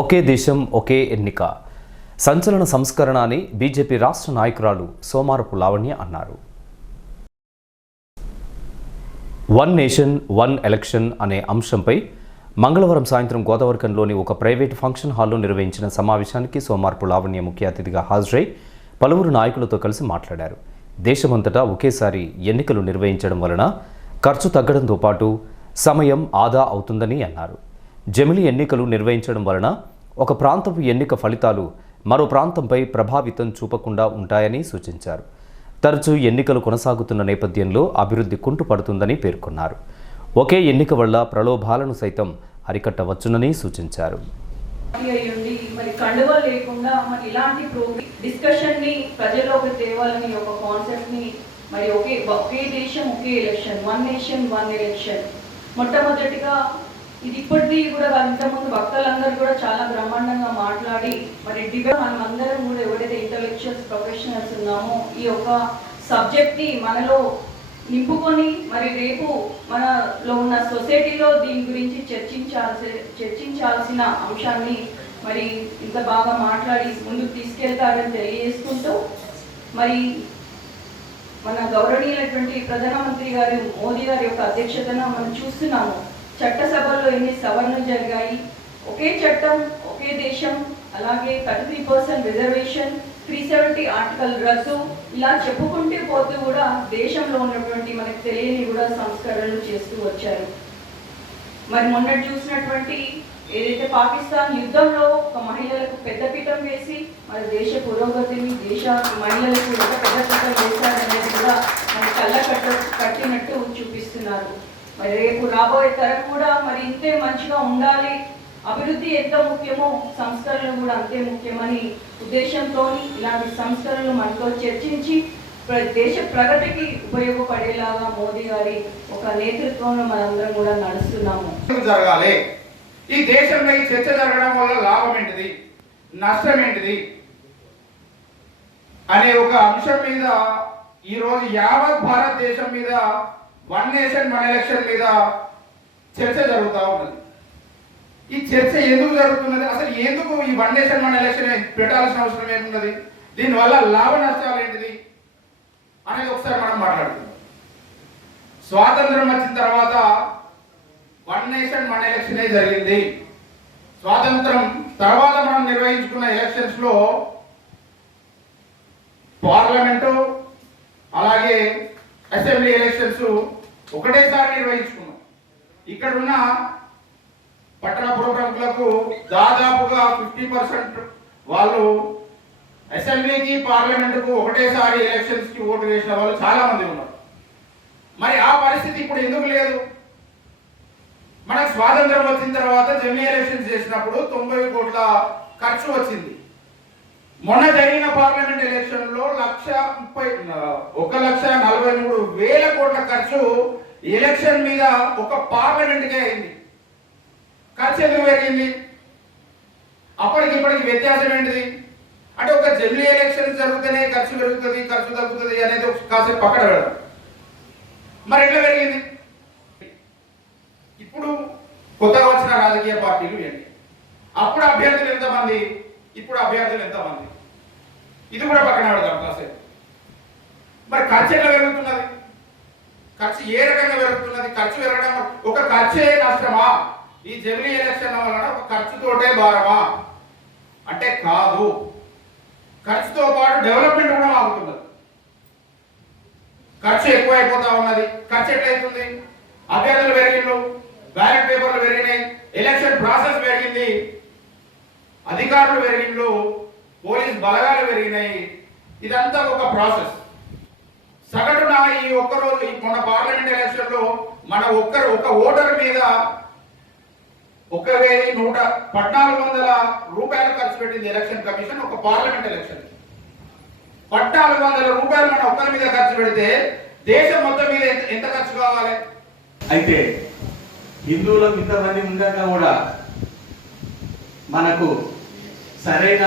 ఒకే దేశం ఒకే ఎన్నిక. సంచలన సంస్కరణ అని బీజేపీ రాష్ట్ర నాయకురాలు సోమారపు లావణ్య అన్నారు. వన్ నేషన్ వన్ ఎలక్షన్ అనే అంశంపై మంగళవారం సాయంత్రం గోదావరికంలోని ఒక ప్రైవేట్ ఫంక్షన్ హాల్లో నిర్వహించిన సమావేశానికి సోమార్పు లావణ్య ముఖ్య అతిథిగా హాజరై పలువురు నాయకులతో కలిసి మాట్లాడారు. దేశమంతటా ఒకేసారి ఎన్నికలు నిర్వహించడం వలన ఖర్చు తగ్గడంతో పాటు సమయం ఆదా అవుతుందని అన్నారు. జమిలి ఎన్నికలు నిర్వహించడం వలన ఒక ప్రాంతపు ఎన్నిక ఫలితాలు మరో ప్రాంతంపై ప్రభావితం చూపకుండా ఉంటాయని సూచించారు. తరచూ ఎన్నికలు కొనసాగుతున్న నేపథ్యంలో అభివృద్ధి కుంటుపడుతుందని పేర్కొన్నారు. ఒకే ఎన్నిక వల్ల ప్రలోభాలను సైతం అరికట్టవచ్చునని సూచించారు. మరి కండువ లేకుండా మరి ఇలాంటి ప్రోగ్రామ్ డిస్కషన్ని ప్రజల్లోకి తేవాలని ఒక కాన్సెప్ట్ని మరి ఒకే ఒకే దేశం ఒకే election one nation one election. మొట్టమొదటిగా ఇది ఇప్పటిది కూడా వారి ఇంతకుముందు భక్తులందరూ కూడా చాలా బ్రహ్మాండంగా మాట్లాడి మరి డిబేట్ మనం అందరం కూడా ఎవరైతే ఇంటలెక్చువల్స్ ప్రొఫెషనల్స్ ఉన్నామో ఈ యొక్క సబ్జెక్ట్ని మనలో నింపుకొని మరి రేపు మనలో ఉన్న సొసైటీలో దీని గురించి చర్చించాల్సి చర్చించాల్సిన అంశాన్ని మరి ఇంత బాగా మాట్లాడి ముందుకు తీసుకెళ్తారని తెలియజేసుకుంటూ మరి మన గౌరవనీయులైనటువంటి ప్రధానమంత్రి గారు మోదీ గారి యొక్క అధ్యక్షతన మనం చూస్తున్నాము. చట్టసభల్లో ఎన్ని సవరణలు జరిగాయి? ఒకే చట్టం ఒకే దేశం అలాగే thirty percent reservation three seventy article రద్దు ఇలా చెప్పుకుంటూ పోతూ కూడా దేశంలో ఉన్నటువంటి మనకు తెలియని కూడా సంస్కరణలు చేస్తూ వచ్చారు. మరి మొన్నటి చూసినటువంటి ఏదైతే పాకిస్తాన్ యుద్ధంలో ఒక మహిళలకు పెద్దపీఠం వేసి మరి దేశ పురోగతిని దేశ మహిళలకు ఎంత పెద్దపీఠం వేశారనేది కూడా మన కళ్ళ కట్ట కట్టినట్టు చూపిస్తున్నారు. మరి రేపు రాబోయే తరం కూడా మరి ఇంతే మంచిగా ఉండాలి. అభివృద్ధి ఎంత ముఖ్యమో సంస్కరణలు కూడా అంతే ముఖ్యమని ఉద్దేశంతో ఇలాంటి సంస్కరణలు మనతో చర్చించి దేశ ప్రగతికి ఉపయోగపడేలాగా మోదీ గారి ఒక నేతృత్వంలో మనందరం కూడా నడుస్తున్నాము. జరగాలి. ఈ దేశంలో ఈ చర్చ జరగడం వల్ల లాభం ఏంటిది? నష్టం ఏంటిది? అనే ఒక అంశం మీద ఈ రోజు యావత్ భారతదేశం మీద వన్ నేషన్ వన్ ఎలక్షన్ మీద చర్చ జరుగుతూ ఉన్నది. ఈ చర్చ ఎందుకు జరుగుతున్నది? అసలు ఎందుకు ఈ వన్ నేషన్ వన్ ఎలక్షన్ పెట్టాల్సిన అవసరం ఏమున్నది? దీనివల్ల లాభ నష్టాలు ఏంటిది? అనేది ఒకసారి మనం మాట్లాడుకుందాం. స్వాతంత్రం వచ్చిన తర్వాత వన్ నేషన్ వన్ ఎలక్షనే జరిగింది. స్వాతంత్రం తర్వాత మనం నిర్వహించుకున్న ఎలక్షన్స్లో పార్లమెంటు అలాగే అసెంబ్లీ ఎలక్షన్స్ ఒకటేసారి నిర్వహించుకున్నాం. ఇక్కడ ఉన్న పట్టణ పురప్రముఖులకు దాదాపుగా ఫిఫ్టీ పర్సెంట్ వాళ్ళు అసెంబ్లీకి పార్లమెంటుకు ఒకటేసారి ఎలక్షన్స్కి ఓటు వేసిన వాళ్ళు చాలా మంది ఉన్నారు. మరి ఆ పరిస్థితి ఇప్పుడు ఎందుకు లేదు? మనకు స్వాతంత్రం వచ్చిన తర్వాత జమినీ ఎలక్షన్స్ చేసినప్పుడు తొంభై కోట్ల ఖర్చు వచ్చింది. మొన్న జరిగిన పార్లమెంట్ ఎలక్షన్లో లక్ష ముప్పై ఒక లక్ష నలభై మూడు వేల కోట్ల ఖర్చు ఎలక్షన్ మీద ఒక పార్లమెంట్కే అయింది. ఖర్చు ఎందుకు పెరిగింది? అప్పటికి ఇప్పటికి వ్యత్యాసం ఏంటిది? అంటే ఒక జమిలీ ఎలక్షన్ జరుగుతూనే ఖర్చు పెరుగుతుంది ఖర్చు తగ్గుతుంది అనేది ఒక కాసేపు పక్కన పెడదాం. మరి ఎట్లా పెరిగింది? ఇప్పుడు కొత్తగా వచ్చిన రాజకీయ పార్టీలు ఏంటి? అప్పుడు అభ్యర్థులు ఎంతమంది? ఇప్పుడు అభ్యర్థులు ఎంతమంది? ఇది కూడా పక్కన పెడదాం కాసేపు. మరి ఖర్చు ఎట్లా పెరుగుతున్నది? ఖర్చు ఏ రకంగా పెరుగుతున్నది? ఖర్చు పెరగడం ఒక ఖర్చే నష్టమా? ఈ జమిలీ ఎలక్షన్ వలన ఒక ఖర్చుతోటే భారమా? అంటే కాదు. ఖర్చుతో పాటు డెవలప్మెంట్ కూడా ఆగుతున్నది ఖర్చు ఎక్కువైపోతా ఉన్నది. ఖర్చు ఎట్లయితుంది? అభ్యర్థులు పెరిగిండు బ్యాలెట్ పేపర్లు పెరిగినాయి ఎలక్షన్ ప్రాసెస్ పెరిగింది. అధికారులు పెరిగిండ్రు పోలీస్ బలగాలు పెరిగినాయి ఇదంతా ఒక ప్రాసెస్. సగటున ఈ ఒక్కరోజు ఈ మొన్న పార్లమెంట్ ఎలక్షన్లో మన ఒక్కరు ఒక ఓటర్ మీద ఒక వెయ్యి నూట పద్నాలుగు వందల రూపాయలు ఖర్చు పెట్టింది ఎలక్షన్ కమిషన్ ఒక పార్లమెంట్ ఎలక్షన్. పద్నాలుగు వందల రూపాయలు మన ఒక్కరి మీద ఖర్చు పెడితే దేశం మొత్తం మీద ఎంత- ఎంత ఖర్చు కావాలి? అయితే హిందువులకు ఇంతమంది ఉండగా కూడా మనకు సరైన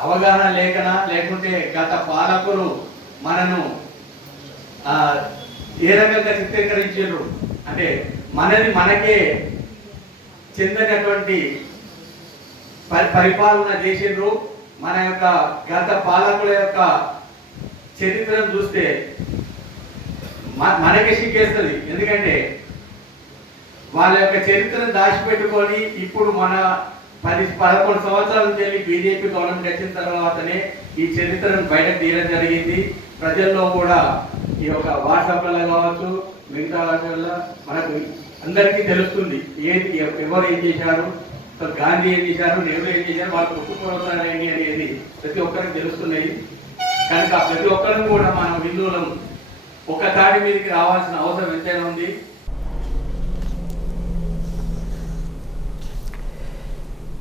అవగాహన లేకనా లేకుంటే గత పాలకులు మనను ఏ రకంగా చిత్రీకరించారు అంటే మనది మనకే చెందినటువంటి పరి పరిపాలన చేసిండ్రు మన యొక్క గత పాలకుల యొక్క చరిత్రను చూస్తే మ- మనకే సిగ్గేస్తుంది. ఎందుకంటే వాళ్ళ యొక్క చరిత్రను దాచిపెట్టుకొని ఇప్పుడు మన పది పదకొండు సంవత్సరాల నుంచి బీజేపీ గవర్నమెంట్ వచ్చిన తర్వాతనే ఈ చరిత్రను బయటకు తీయడం జరిగింది. ప్రజల్లో కూడా ఈ యొక్క వాట్సాప్లలో కావచ్చు మిగతా వాటిల్లో మనకు అందరికీ తెలుస్తుంది ఏది ఎవరు ఏం చేశారు గాంధీ ఏం చేశారు నెహ్రూ ఏం చేశారు వాళ్ళ కుటుంబాలు ఏంటి అనేది ప్రతి ఒక్కరికి తెలుస్తున్నాయి. కనుక ప్రతి ఒక్కరు కూడా మనం హిందువులం ఒక తాటి మీదకి రావాల్సిన అవసరం ఎంతైనా ఉంది.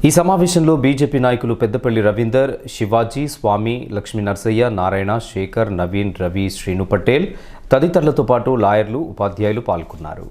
ఈ సమావేశంలో బీజేపీ నాయకులు పెద్దపల్లి రవీందర్ శివాజీ స్వామి లక్ష్మీ నరసయ్య నారాయణ శేఖర్ నవీన్ రవి శ్రీను పటేల్ తదితరులతో పాటు లాయర్లు ఉపాధ్యాయులు పాల్గొన్నారు.